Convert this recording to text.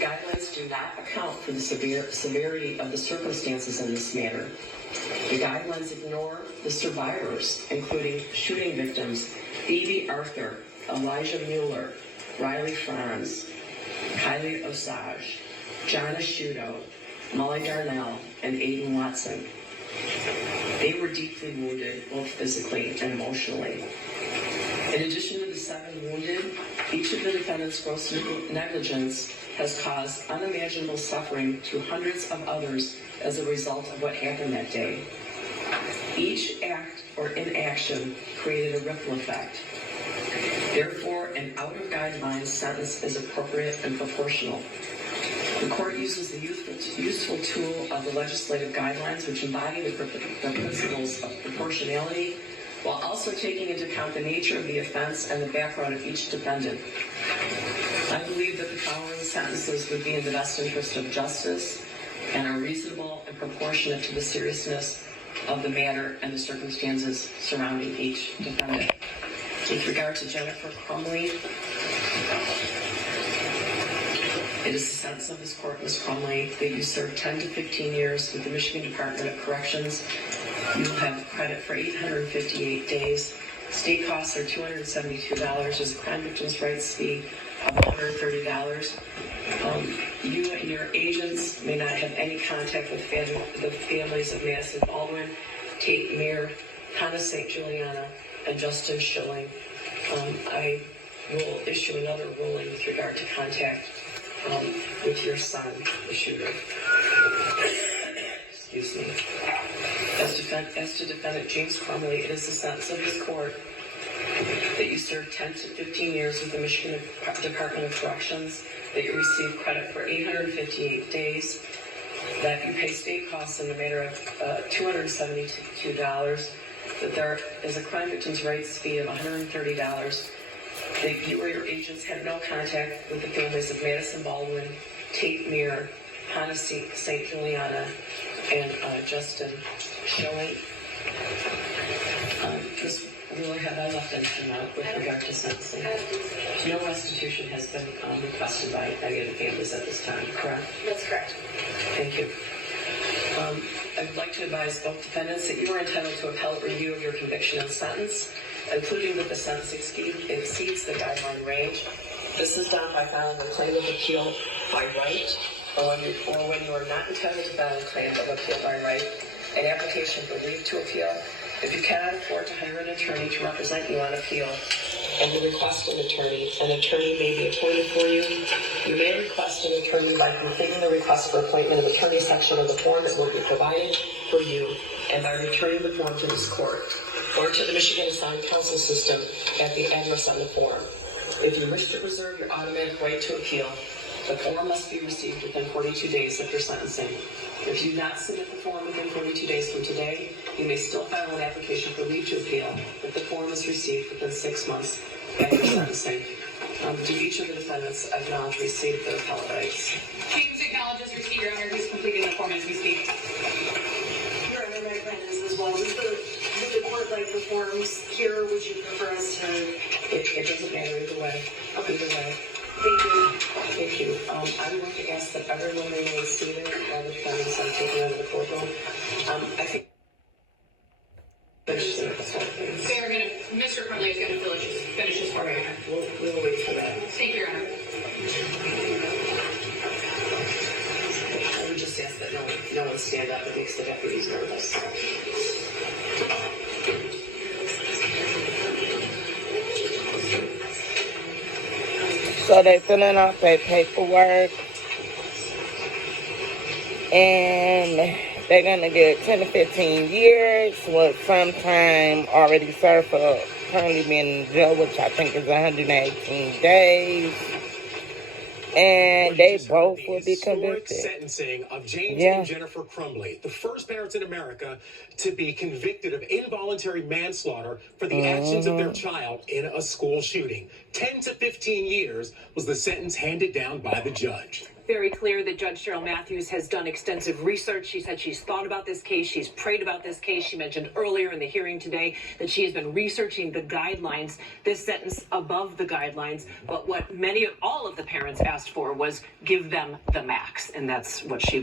guidelines do not account for the severity of the circumstances in this matter. The guidelines ignore the survivors, including shooting victims Phoebe Arthur, Elijah Mueller, Riley Franz, Kylie Osage, John Asciutto, Molly Darnell, and Aiden Watson. They were deeply wounded, both physically and emotionally. In addition to the 7 wounded, each of the defendants' gross negligence has caused unimaginable suffering to hundreds of others as a result of what happened that day. Each act or inaction created a ripple effect. Therefore, an out-of-guidelines sentence is appropriate and proportional. The court uses the useful tool of the legislative guidelines, which embody the principles of proportionality, while also taking into account the nature of the offense and the background of each defendant. I believe that the following sentences would be in the best interest of justice and are reasonable and proportionate to the seriousness of the matter and the circumstances surrounding each defendant. With regard to Jennifer Crumley, it is the sentence of this court, Ms. Crumley, that you serve 10 to 15 years with the Michigan Department of Corrections. You will have credit for 858 days. State costs are $272. There's a crime victims' rights fee of $130. You and your agents may not have any contact with the families of Madison Baldwin, Tate Mayer, Hannah St. Juliana, and Justin Schilling. I will issue another ruling with regard to contact with your son, the shooter. Excuse me. As to defendant James Crumley, it is the sentence of this court that you serve 10 to 15 years with the Michigan Department of Corrections, that you receive credit for 858 days, that you pay state costs in the matter of $272, that there is a crime victims' rights fee of $130, that you or your agents had no contact with the families of Madison Baldwin, Tate Mayer, Hannah St. Juliana, and Justin Schilling. Ms. Wheeler, have I left anything out with regard to sentencing? No restitution has been requested by any of the families at this time, correct? That's correct. Thank you. I would like to advise both defendants that you are entitled to appellate review of your conviction and sentence, including that the sentence exceeds the guideline range. This is done by filing a claim of appeal by right, or when you are not entitled to file a claim of appeal by right, an application for leave to appeal. If you cannot afford to hire an attorney to represent you on appeal, and you request an attorney may be appointed for you. You may request an attorney by completing the request for appointment of attorney section of the form that will be provided for you, and by returning the form to this court or to the Michigan Assigned Counsel System at the address on the form. If you wish to reserve your automatic right to appeal, the form must be received within 42 days after sentencing. If you do not submit the form within 42 days from today, you may still file an application for leave to appeal if the form is received within 6 months after sentencing. Do each of the defendants acknowledge receipt of their appellate rights? James acknowledges receipt, Your Honor. He's completing the form as we speak. Your Honor, my friend is as well. Would the court like the forms here, or would you prefer us to? It doesn't matter either way. Okay. Either way. Thank you. Thank you. I'm going to ask that everyone remain seated while the defendants are taken out of the courtroom. I think. They are going to, Mr. Crumley is going to finish his form. Right. We'll wait for that. Thank you, Your Honor. I would just ask that no one stand up. It makes the deputies nervous. So they filling out their paperwork, and they're going to get 10 to 15 years with some time already served for currently being in jail, which I think is 118 days. And they both will be convicted. Sentencing of James and Jennifer Crumley, the first parents in America to be convicted of involuntary manslaughter for the actions of their child in a school shooting. 10 to 15 years was the sentence handed down by the judge. Very clear that Judge Cheryl Matthews has done extensive research. She said she's thought about this case. She's prayed about this case. She mentioned earlier in the hearing today that she has been researching the guidelines, this sentence above the guidelines. But what all of the parents asked for was give them the max. And that's what she